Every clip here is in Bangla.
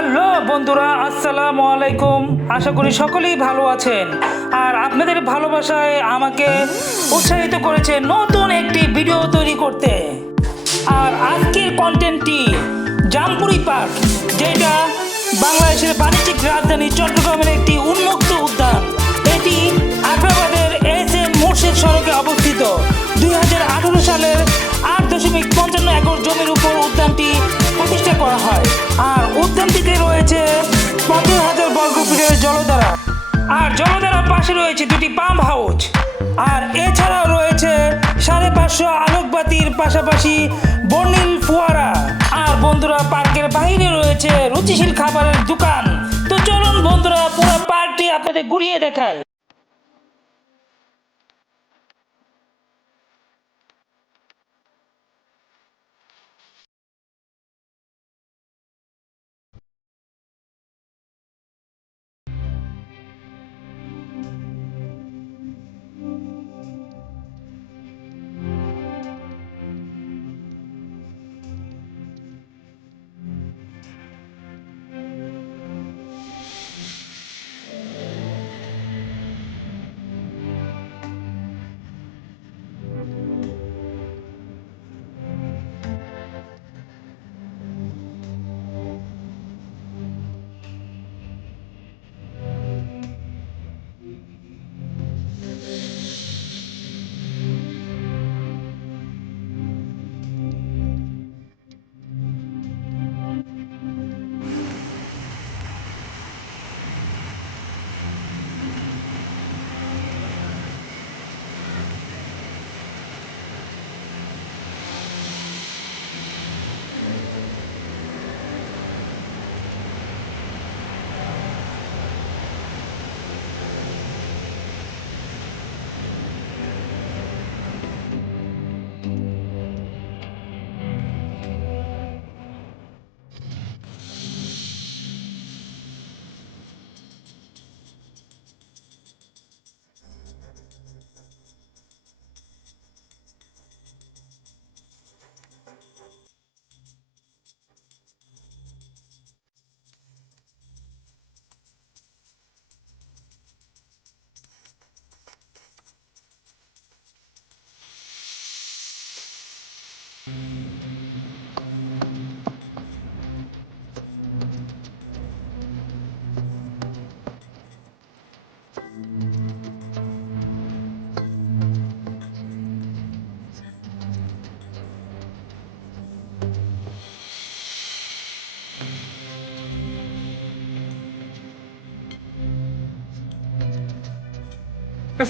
হ্যালো বন্ধুরা, আসসালামু আলাইকুম। আশা করি সকলেই ভালো আছেন আর আপনাদের ভালোবাসায় আমাকে উৎসাহিত করেছে নতুন একটি ভিডিও তৈরি করতে। আর আজকের কন্টেন্টটি জামপুরি পার্ক, যেটা বাংলাদেশের বাণিজ্যিক রাজধানী চট্টগ্রামের একটি উন্মুক্ত উদ্যান। এটি আগ্রাবাদের SM মুর্শিদ সড়কে অবস্থিত। 2018 সালের 8.55 একর জমির উপর উদ্যানটি প্রতিষ্ঠা করা হয়। আর উদ্যানটিতে রয়েছে 50,000 বর্গফিটের জলধারা, আর জলধারার পাশে রয়েছে দুটি পাম্প হাউস। আর এছাড়াও রয়েছে 550 আলোকবাতির পাশাপাশি বর্ণিল ফোয়ারা। আর বন্ধুরা, পার্কের বাইরে রয়েছে রুচিশীল খাবারের দোকান। তো চলুন বন্ধুরা, পুরো পার্কটি আপনাদের ঘুরিয়ে দেখায়।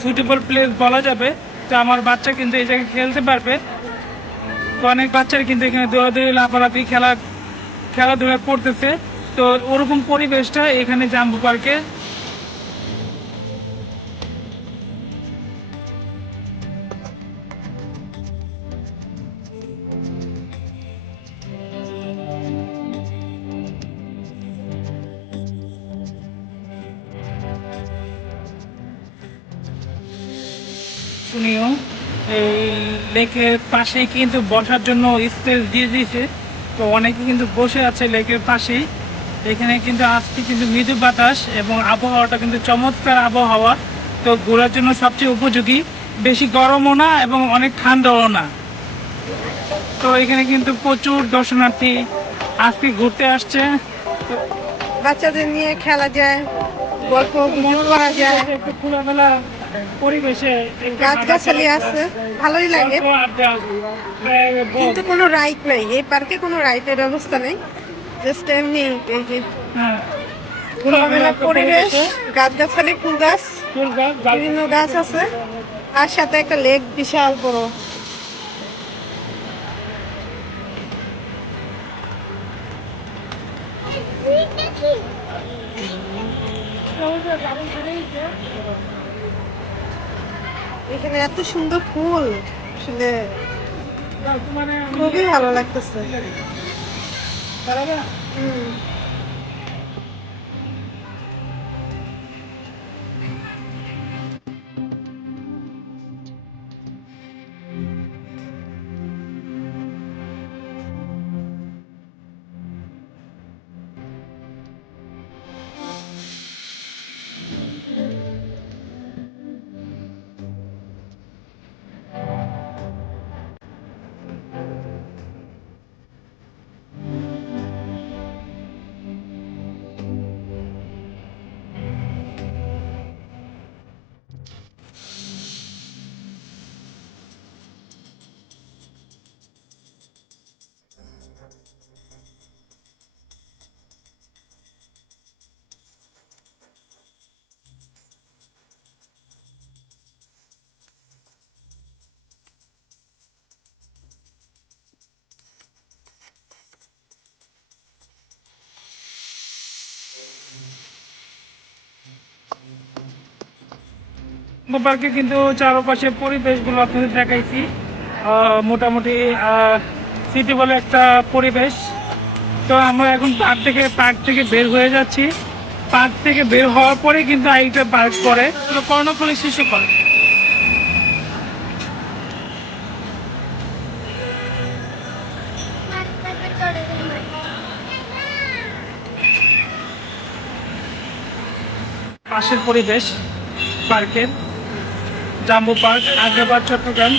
সুইটেবল প্লেস বলা যাবে। তো আমার বাচ্চা কিন্তু এই জায়গায় খেলতে পারবে। তো অনেক বাচ্চারা কিন্তু এখানে দৌড়াদৌড়ি লাফালাফি খেলাধুলা করতেছে। তো ওরকম পরিবেশটা এখানে জাম্বু পার্কে। শুনিও এই লেকের পাশেই কিন্তু বসার জন্য স্পেস দিয়ে দিয়েছে। তো অনেকে কিন্তু বসে আছে লেকের পাশেই। এখানে কিন্তু আজকে কিন্তু মৃদু বাতাস এবং আবহাওয়াটা কিন্তু চমৎকার আবহাওয়া। তো ঘোরার জন্য সবচেয়ে উপযোগী, বেশি গরমও না এবং অনেক ঠান্ডাও না। তো এখানে কিন্তু প্রচুর দর্শনার্থী আজকে ঘুরতে আসছে। বাচ্চাদের নিয়ে খেলা যায়, গল্প গুজব করা যায়, একটু খোলামেলা পরিবেশে গাছগাছালি আছে, ভালোই লাগে। কিন্তু কোনো রাইড নেই এই পার্কে, কোনো রাইডের ব্যবস্থা নেই। জাস্ট এমনি এই যে খোলামেলা পরিবেশ, গাছগাছালি, ফুল গাছ, বিভিন্ন গাছ আছে, আর সাথে একটা লেক বিশাল বড়। এখানে এত সুন্দর ফুল, আসলে খুবই ভালো লাগতেছে। পার্কে কিন্তু চারপাশে পরিবেশগুলো আপনাদের দেখাইছি। মোটামুটি সিটি বলে একটা পরিবেশ। তো আমরা এখন পার্ক থেকে বের হয়ে যাচ্ছি। পার্ক থেকে বের হওয়ার পরে কিন্তু আরেকটা পার্ক পরে কর্ণফুলী শিশু পার্ক। পাশের পরিবেশ পার্কের জাম্বু পার্ক, আগ্রাবাদ, চট্টগ্রাম।